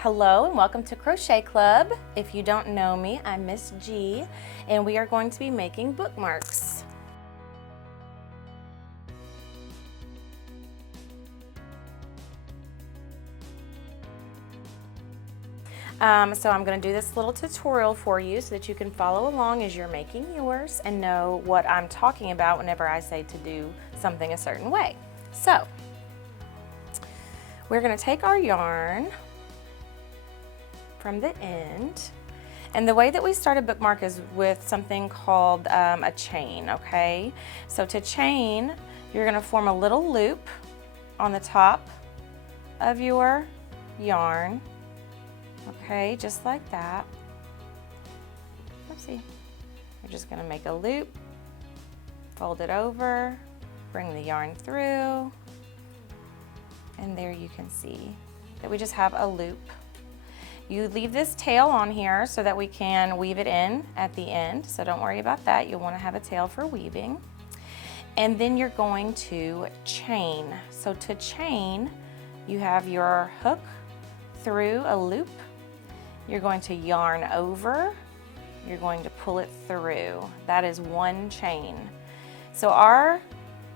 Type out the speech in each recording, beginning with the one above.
Hello and welcome to Crochet Club. If you don't know me, I'm Miss G and we are going to be making bookmarks. So I'm going to do this little tutorial for you so that you can follow along as you're making yours and know what I'm talking about whenever I say to do something a certain way. So we're going to take our yarn from the end, and the way that we start a bookmark is with something called a chain, okay? So to chain, you're going to form a little loop on the top of your yarn, okay, just like that. Oopsie. You're just going to make a loop, fold it over, bring the yarn through, and there you can see that we just have a loop. You leave this tail on here so that we can weave it in at the end, so don't worry about that. You'll want to have a tail for weaving. And then you're going to chain. So to chain, you have your hook through a loop. You're going to yarn over. You're going to pull it through. That is one chain. So our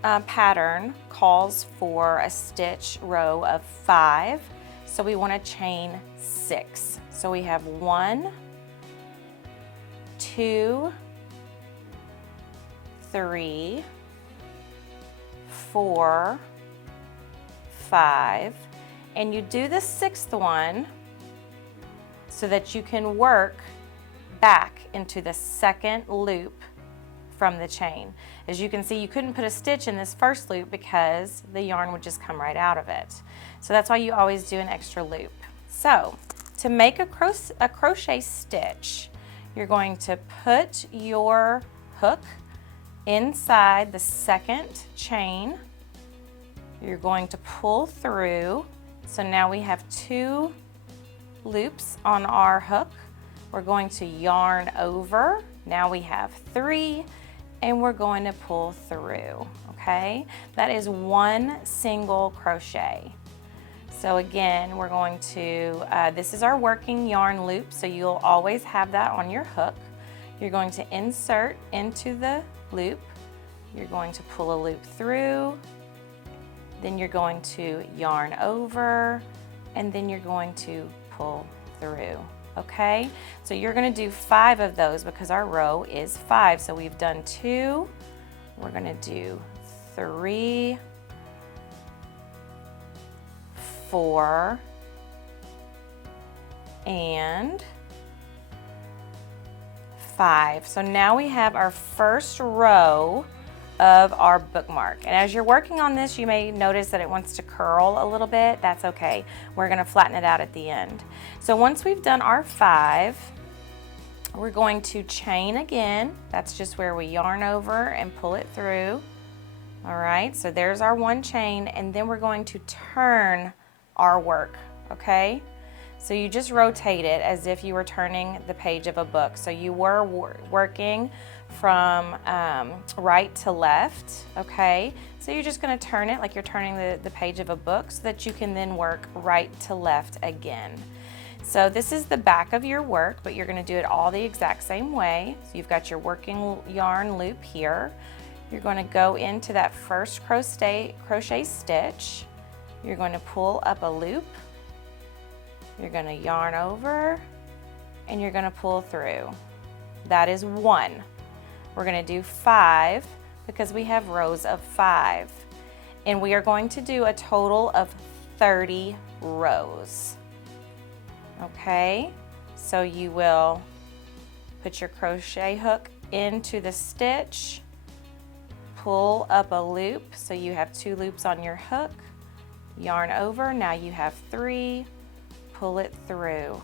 pattern calls for a stitch row of 5. So we want to chain 6. So we have 1, 2, 3, 4, 5, and you do the 6th one so that you can work back into the 2nd loop from the chain. As you can see, you couldn't put a stitch in this first loop because the yarn would just come right out of it. So that's why you always do an extra loop. So to make a crochet stitch, you're going to put your hook inside the 2nd chain. You're going to pull through. So now we have 2 loops on our hook. We're going to yarn over. Now we have 3. And we're going to pull through, okay? That is one single crochet. So again, we're going to, this is our working yarn loop, so you'll always have that on your hook. You're going to insert into the loop. You're going to pull a loop through. Then you're going to yarn over, and then you're going to pull through. Okay, so you're going to do 5 of those because our row is 5. So we've done 2, we're going to do 3, 4, and 5. So now we have our first row of our bookmark. And as you're working on this, you may notice that it wants to curl a little bit. That's okay. We're going to flatten it out at the end. So once we've done our 5, we're going to chain again. That's just where we yarn over and pull it through. All right, so there's our 1 chain, and then we're going to turn our work, okay? So you just rotate it as if you were turning the page of a book. So you were working from right to left, okay? So you're just going to turn it like you're turning the page of a book so that you can then work right to left again. So this is the back of your work, but you're going to do it all the exact same way. So you've got your working yarn loop here. You're going to go into that first crochet stitch. You're going to pull up a loop. You're going to yarn over, and you're going to pull through. That is 1. We're going to do 5 because we have rows of 5. And we are going to do a total of 30 rows. Okay, so you will put your crochet hook into the stitch, pull up a loop, so you have 2 loops on your hook, yarn over, now you have 3, pull it through.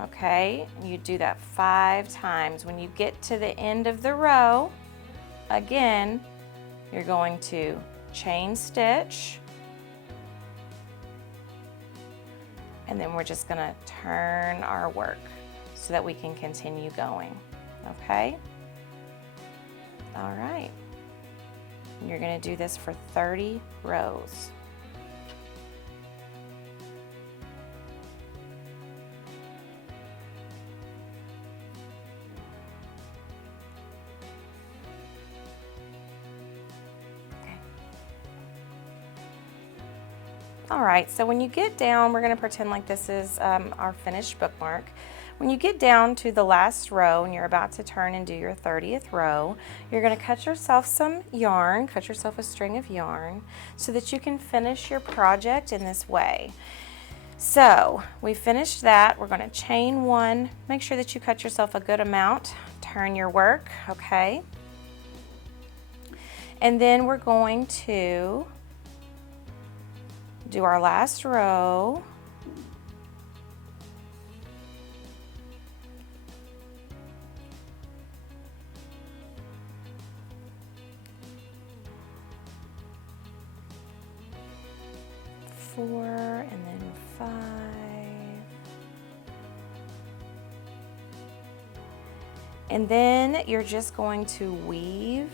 Okay, you do that 5 times. When you get to the end of the row, again, you're going to chain stitch, and then we're just going to turn our work so that we can continue going. Okay? All right. You're going to do this for 30 rows. All right, so when you get down, we're going to pretend like this is our finished bookmark. When you get down to the last row and you're about to turn and do your 30th row, you're going to cut yourself some yarn, cut yourself a string of yarn so that you can finish your project in this way. So we finished that. We're going to chain one. Make sure that you cut yourself a good amount. Turn your work, okay? And then we're going to do our last row. Four and then 5. And then you're just going to weave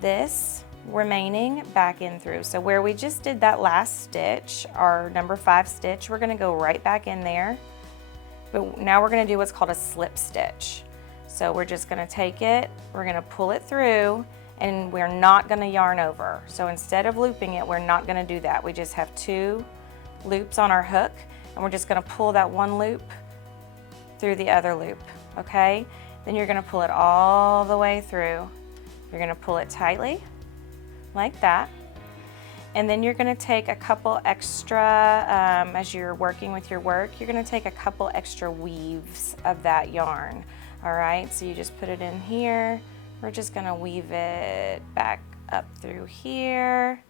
this remaining back in through. So where we just did that last stitch, our number 5 stitch, we're going to go right back in there. But now we're going to do what's called a slip stitch. So we're just going to take it, we're going to pull it through, and we're not going to yarn over. So instead of looping it, we're not going to do that. We just have 2 loops on our hook, and we're just going to pull that one loop through the other loop, okay? Then you're going to pull it all the way through. You're going to pull it tightly like that, and then you're going to take a couple extra, as you're working with your work, you're going to take a couple extra weaves of that yarn. All right, so you just put it in here. We're just going to weave it back up through here,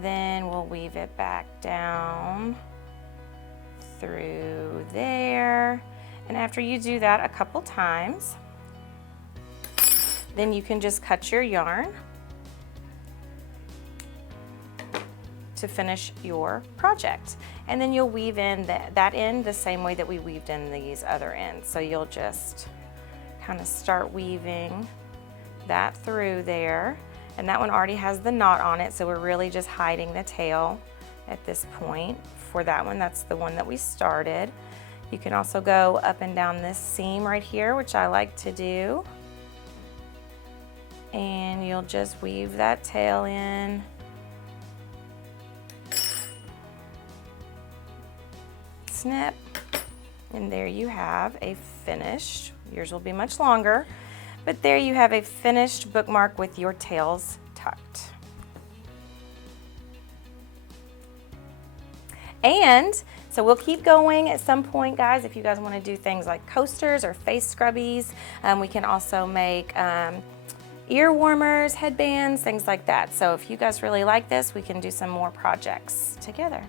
then we'll weave it back down through there, and after you do that a couple times, then you can just cut your yarn to finish your project. And then you'll weave in that end the same way that we weaved in these other ends. So you'll just kind of start weaving that through there. And that one already has the knot on it, so we're really just hiding the tail at this point. For that one, that's the one that we started. You can also go up and down this seam right here, which I like to do. And you'll just weave that tail in. Snip, and there you have a finished, yours will be much longer, but there you have a finished bookmark with your tails tucked. And so we'll keep going at some point, guys. If you guys want to do things like coasters or face scrubbies, we can also make ear warmers, headbands, things like that. So if you guys really like this, we can do some more projects together.